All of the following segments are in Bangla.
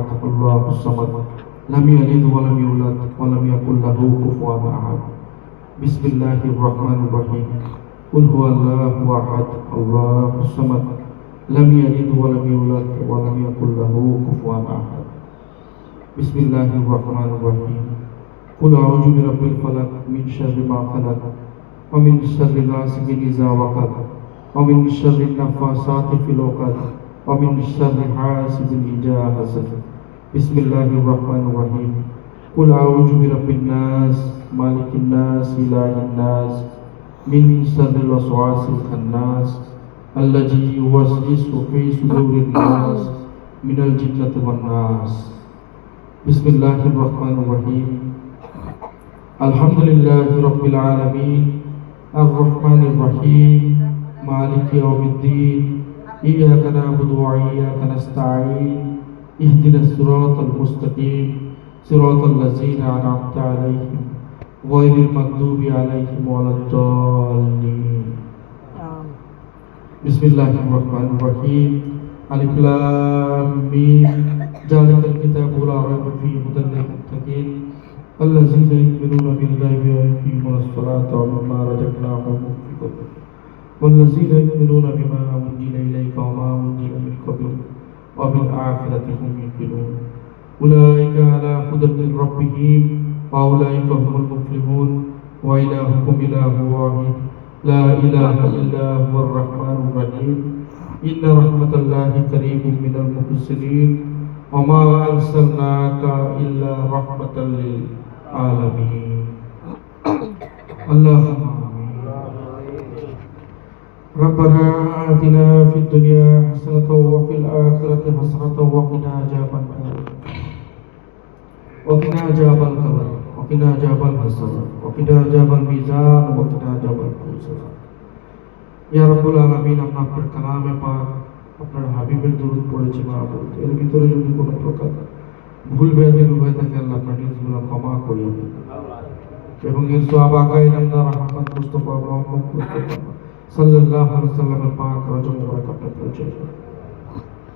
الله الصمد لم يلد ولم يولد ولم يكن له كفوا أحد. بسم الله الرحمن الرحيم. قل هو الله أحد الله الصمد لم يلد ولم يولد ولم يكن له كفوا أحد. بسم الله الرحمن الرحيم. قل أعوذ برب الفلق من شر ما خلق ومن شر غاسق إذا وقب ومن شر النفاثات في العقد ومن شر حاسد إذا حسد. بسم الله الرحمن الرحيم. قل أعوذ برب الناس مالك الناس إله الناس من شر الوسواس الخناس الذي يوسوس في صدور الناس من الجنة والناس. بسم الله الرحمن الرحيم. الحمد لله رب العالمين الرحمن الرحيم مالك يوم الدين إياك نعبد وإياك نستعين اهدنا الصراط المستقيم صراط الذين أنعمت عليهم غير المغضوب عليهم ولا الضالين. بسم الله الرحمن الرحيم. ألف لام ميم ذلك الكتاب لا ريب فيه هدى للمتقين الذين يؤمنون بالغيب ويقيمون الصلاة ومما رزقناهم ينفقون والذين يؤمنون بما أنزل إليك وما أنزل من قبلك وبالآخرة هم يوقنون أولئك على هدى من ربهم وأولئك هم المفلحون وإلهكم إله واحد لا إله إلا هو الرحمن الرحيم. إن رحمة الله قريب من المحسنين وما أرسلناك إلا رحمة للعالمين. اللهم ربنا آتنا في الدنيا حسنة وفي الآخرة حسنة وقنا عذاب النار وقنا عذاب القبر وقنا عذاب الحسر وقنا عذاب الميزان وقنا عذاب الكوثر. ইয়া রাব্বুল আলামিন, আমরা আপনার কালামে পাক আপনার হাবিবের দরুদ পড়েছি মাহবুব, এর ভিতরে যদি কোনো প্রকার ভুল বেয়াদবি হয়ে থাকে আল্লাহ আপনার নিজ গুনাহ ক্ষমা করিয়ে দিন এবং এর সওয়াব আকায়ে নামদার রাহমাত মুস্তাফা মুহাম্মদ মুস্তাফা সাল্লাল্লাহু আলাইহি ওয়াসাল্লামের পাক রওজা মুবারক আপনার পৌঁছে যাবে।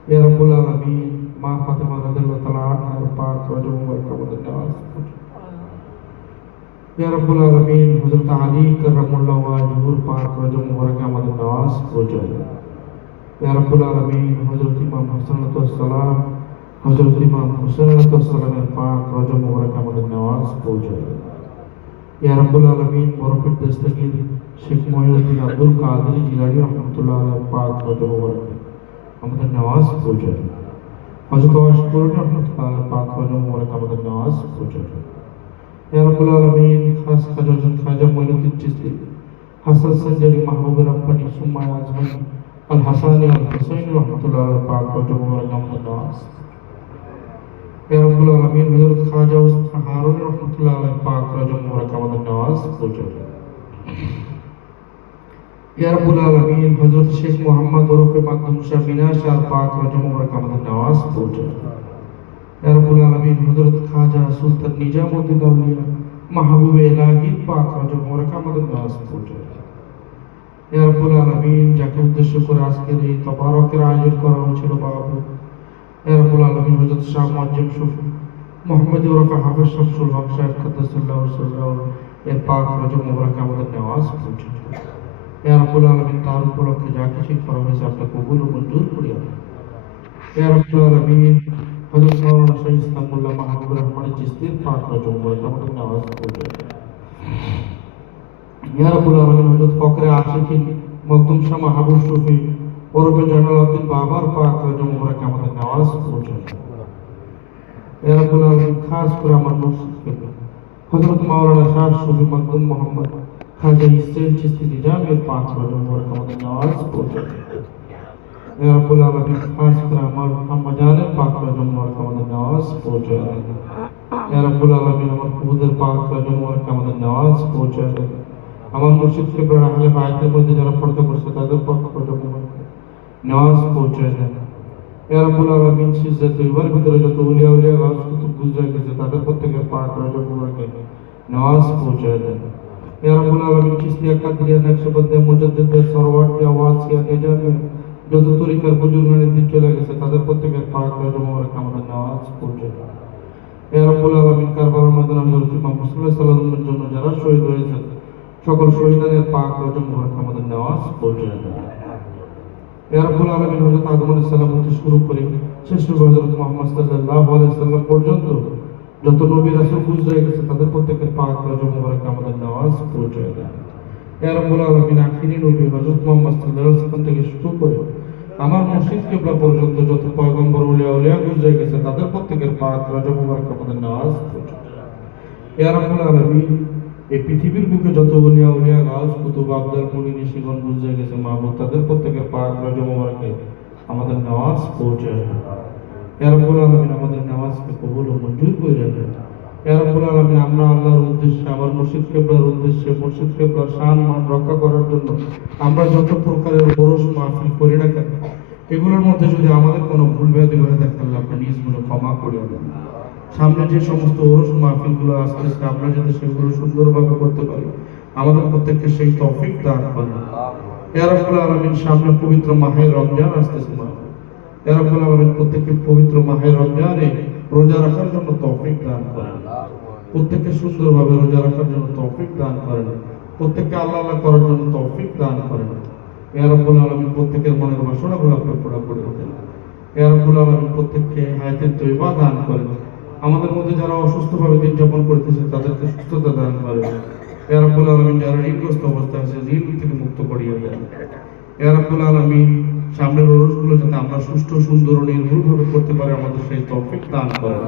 ইয়া রাব্বুল আলামিন, মা ফাতেমা রাদিয়াল্লাহু তাআলা আনহার পাক রওজা মুবারক আমাদের নামাজ পড়ে। ইয়া রাব্বুল আলামিন, হযরত আলী কাররামাল্লাহু ওয়াজহুর পাক রওজা মুবারক আমাদের নামাজ পৌঁছে যাবে। ইয়া রাব্বুল আলামিন, হযরত ইমাম হাসান আলাইহিস সালাম হযরত ইমাম হুসাইন আলাইহিস সালামের পাক রওজা মুবারক আমাদের নামাজ পৌঁছে যাবে। ইয়া রাব্বুল আলামিন, বরকত দস্তগীর শেখ মহিউদ্দিন আব্দুল কাদের জিলানী রহমাতুল্লাহ আলাইহি পাক রওজা মুবারক আমাদের নামাজ পৌঁছে যাবে। হযরত আশকুর রহমাতুল্লাহ আলাইহি পাক রওজা মুবারক আমাদের নামাজ পৌঁছে যাবে। ইয়া রাব্বুল আলামিন, খাস খাজা মঈনুদ্দিন চিশতি হাসান সঞ্জারি মাহবুব রাব্বানি সুম্মা আজমানি আল হাসানি আল হুসাইন রহমাতুল্লাহ আলাইহি পাক রওজা মুবারক আমাদের নামাজ। ইয়া রাব্বুল আলামিন, হযরত খাজা উস্তাদ হারুন রহমাতুল্লাহ আলাইহি পাক রওজা মুবারক আমাদের নামাজ পৌঁছে যাবে। ইয়া রাব্বুল আলামিন, হযরত শেখ মুহাম্মদ ওরফে মাকদুম শাহ মিনা শাহ পাক রওজা মুবারক আমাদের নামাজ পৌঁছে যাবে। ইয়া রাব্বুল আলামিন, হযরত খাজা সুলতান নিজামউদ্দিন আউলিয়া মাহবুবে ইলাহি পাক রওজা মুবারক আমাদের নামাজ পৌঁছে যাবে। ইয়া রাব্বুল আলামিন, যাকে উদ্দেশ্য করে আজকের এই তাবারকের আয়োজন করা হয়েছিল বাবু, ইয়া রাব্বুল আলামিন, হযরত শাহ মুআজ্জম শফি মুহাম্মদ ওরফে হাফেজ শামসুল হক সাহেব কাদ্দাসাল্লাহু সিররাহু এর পাক রওজা মুবারক আমাদের নামাজ পৌঁছে যাবে। ইয়া রাব্বুল আলামিন, তার উপলক্ষে যা কিছু করা হয়েছে আপনি কবুল ও মঞ্জুর করিয়া দিন। ইয়া রাব্বুল আলামিন, হযরত মাওলানা শাহ ইসলামুল্লাহ মাহবুবুর রহমান চিশতির পাক রওজা মুবারক আমাদের নামাজ পৌঁছে যাবে। ইয়া রাব্বুল আলামিন, হযরত ফকরে আশিকিন মকদুম শাহ মাহবুব শফি ওরফে জয়নুল আবদিন বাবার পাক রওজা মুবারক আমাদের নামাজ পৌঁছে যাবে। ইয়া রাব্বুল আলামিন, খাস করে আমার মুর্শিদ হযরত মাওলানা শাহ শফি মকদুম মোহাম্মদ খাজা ইসরাইল চিশতি নিজামের পাক রওজা মুবারক আমাদের নামাজ পৌঁছে যাবে। ইয়া রাব্বুল আলামিন, খাস করে আমার আম্মা জানের পাক রওজা মুবারক আমাদের নামাজ পৌঁছে যাবে। ইয়া রাব্বুল আলামিন, আমার খুদের পাক রওজা মুবারক আমাদের নামাজ পৌঁছে যাবে। আমার মুর্শিদকে প্রায় আহলে বায়তের মধ্যে যারা পর্দা করছে তাদের পাক রওজা মুবারক নামাজ পৌঁছে যাবে। ইয়া রাব্বুল আলামিন, সিজদা তৈবার ভিতরে যত আউলিয়া গাউস কুতুব গুজরে গেছে তাদের প্রত্যেকের পাক রওজা মুবারক নামাজ পৌঁছে যাবে। ইয়া রাব্বুল আলামিন, চিশতিয়া কাদরিয়া নকশবন্দিয়া মুজাদ্দিদিয়া সরওয়ার্দিয়া ওয়াসিয়া নিজামিয়া যত তরিকার বুজুর্গের দিন চলে গেছে তাদের প্রত্যেকের পাক রওজা মোবারক আমাদের নামাজ পৌঁছে দেয়। ইয়া রাব্বুল আলামিন কারবালার ময়দানে হযরত ইমাম মুসলিম সাল্লাল্লাহু আলাইহি ওয়াসাল্লামের জন্য যারা শহীদ হয়েছেন সকল শহীদের পাক রওজা মোবারক আমাদের নামাজ পৌঁছে দেয়। ইয়া রাব্বুল আলামিন হযরত আদম আলাইহিস সালাম থেকে শুরু করে শেষ নবী হযরত মুহাম্মদ সাল্লাল্লাহু আলাইহি ওয়াসাল্লাম পর্যন্ত যত নবী রাসূল গুজরে গেছে তাদের প্রত্যেকের পাক রওজা মোবারক আমাদের নামাজ পৌঁছে দেয়। ইয়া রাব্বুল আলামিন আখিরি নবী হযরত মুহাম্মদ সাল্লাল্লাহু আলাইহি ওয়াসাল্লাম থেকে শুরু করে আমার মুর্শিদ কিবলা পর্যন্ত যত পয়গম্বর উলিয়া গুজরে গেছে তাদের প্রত্যেকের পাক রওজা মোবারক আমাদের নামাজ পৌঁছে দেয়। ইয়া রাব্বুল আলামিন এই পৃথিবীর বুকে যত উলিয়া গাছ কুতুব আবদাল মুনি ঋষিগণ গুজরে গেছে মাহবুব তাদের প্রত্যেকের পাক রওজা মোবারকে আমাদের নামাজ পৌঁছে দেয়। ইয়া রাব্বুল আলামিন আমাদের নামাজকে কবুল ও মঞ্জুর করে দেন। ইয়া রাব্বুল আলামিন আমরা আল্লাহর উদ্দেশ্যে আমার মুর্শিদ কিবলার উদ্দেশ্যে মুর্শিদ কিবলার শান মান রক্ষা করার জন্য আমরা যত প্রকারের বরস মাহফিল করি না কেন এগুলোর মধ্যে যদি আমাদের কোনো ভুল ভ্রান্তি হয়ে থাকে তাহলে আপনি নিজ গুলো ক্ষমা করে দেন। সামনে যে সমস্ত ওরস মাহফিলগুলো আসতেছে আমরা যাতে সেগুলো সুন্দরভাবে করতে পারি আমাদের প্রত্যেককে সেই তৌফিক দান করেন। ইয়া রাব্বুল আলামিন সামনে পবিত্র মাহে রমজান আসতেছে ইয়া রাব্বুল আলামিন প্রত্যেককে পবিত্র মাহে রমজানে রোজা রাখার জন্য তৌফিক দান করেন। প্রত্যেককে সুন্দরভাবে রোজা রাখার জন্য তৌফিক দান করেন। প্রত্যেককে আল্লাহ আল্লাহ করার জন্য তৌফিক দান করেন। ইয়া রাব্বুল আলামিন প্রত্যেকের মনের বাসনাগুলো আপনি পুরা করে দেন। ইয়া রাব্বুল আলামিন প্রত্যেককে হায়াতুত তয়্যিবা দান করেন। আমাদের মধ্যে যারা অসুস্থভাবে দিন যাপন করতেছে তাদেরকে সুস্থতা দান করেন। ইয়া রাব্বুল আলামিন যারা ঋণগ্রস্ত অবস্থায় আছে ঋণ থেকে মুক্ত করিয়ে দেন। ইয়া রাব্বুল আলামিন সামনের ওরসগুলো যাতে আমরা সুষ্ঠু সুন্দর ও নির্ভুলভাবে করতে পারি আমাদের সেই তৌফিক দান করেন।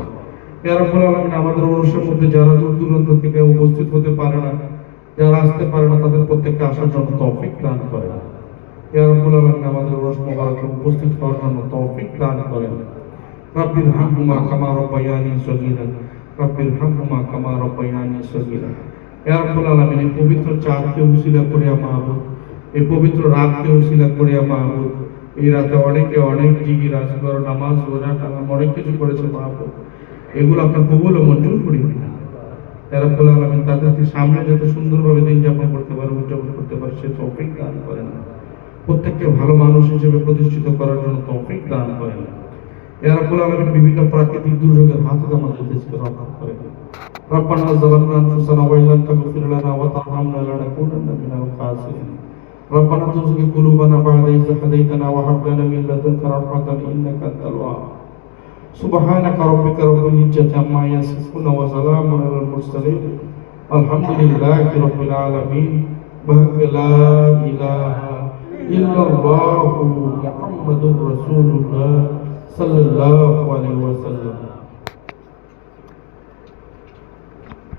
ইয়া রাব্বুল আলামিন আমাদের ওরসের মধ্যে যারা দূর দূরান্ত থেকে উপস্থিত হতে পারে না যারা আসতে পারে না তাদের প্রত্যেককে আসার জন্য তৌফিক দান করেন। ইয়া রাব্বুল আলামিন আমাদের ওরস মোবারকে উপস্থিত হওয়ার জন্য তৌফিক দান করেন। রব্বির হামহুমা কামা রাব্বায়ানি সগীরা রব্বির হামহুমা কামা রাব্বায়ানি সগীরা। ইয়া রাব্বুল আলামিন এই পবিত্র চাঁদকে উসিলা করিয়া মাহবুব এই পবিত্র রাতকে উসিলা করিয়া মাহবুব এই রাতে অনেকে অনেক জিকির আজকার নামাজ রোজা কালাম অনেক কিছু করেছে মাহবুব এগুলো আপনার কবুল ও মঞ্জুর করিয়ে দিন। ইয়া রাব্বুল আলামিন তাদেরকে সামনে যাতে সুন্দরভাবে দিন যাপন করতে পারে উদযাপন করতে পারে সে তৌফিক দান করেন। প্রত্যেককে ভালো মানুষ হিসেবে প্রতিষ্ঠিত করার জন্য তৌফিক দান করেন। ইয়া রাব্বুল আলামিন বিভিন্ন প্রাকৃতিক দুর্যোগের হাত থেকে আমাদের দেশকে রক্ষা করেন। রব্বানা যালামনা আনফুসানা ওয়া ইল্লাম তাগফির লানা ওয়া তারহামনা লানাকুনান্না মিনাল খাসিরিন। রব্বানা তুযিগ কুলুবানা বা'দা ইয হাদাইতানা ওয়া হাব লানা মিন লাদুনকা রাহমাতান ইন্নাকা আনতাল ওয়াহ্হাব। সুবহানাকা রাব্বিকা রাব্বিল ইজ্জাতি আম্মা ইয়াসিফুন ওয়া সালামুন আলাল মুরসালিন আলহামদুলিল্লাহি রাব্বিল আলামিন। লা ইলাহা ইল্লাল্লাহু মুহাম্মাদুর রাসূলুল্লাহ সাল্লাল্লাহু আলাইহি ওয়াসাল্লাম।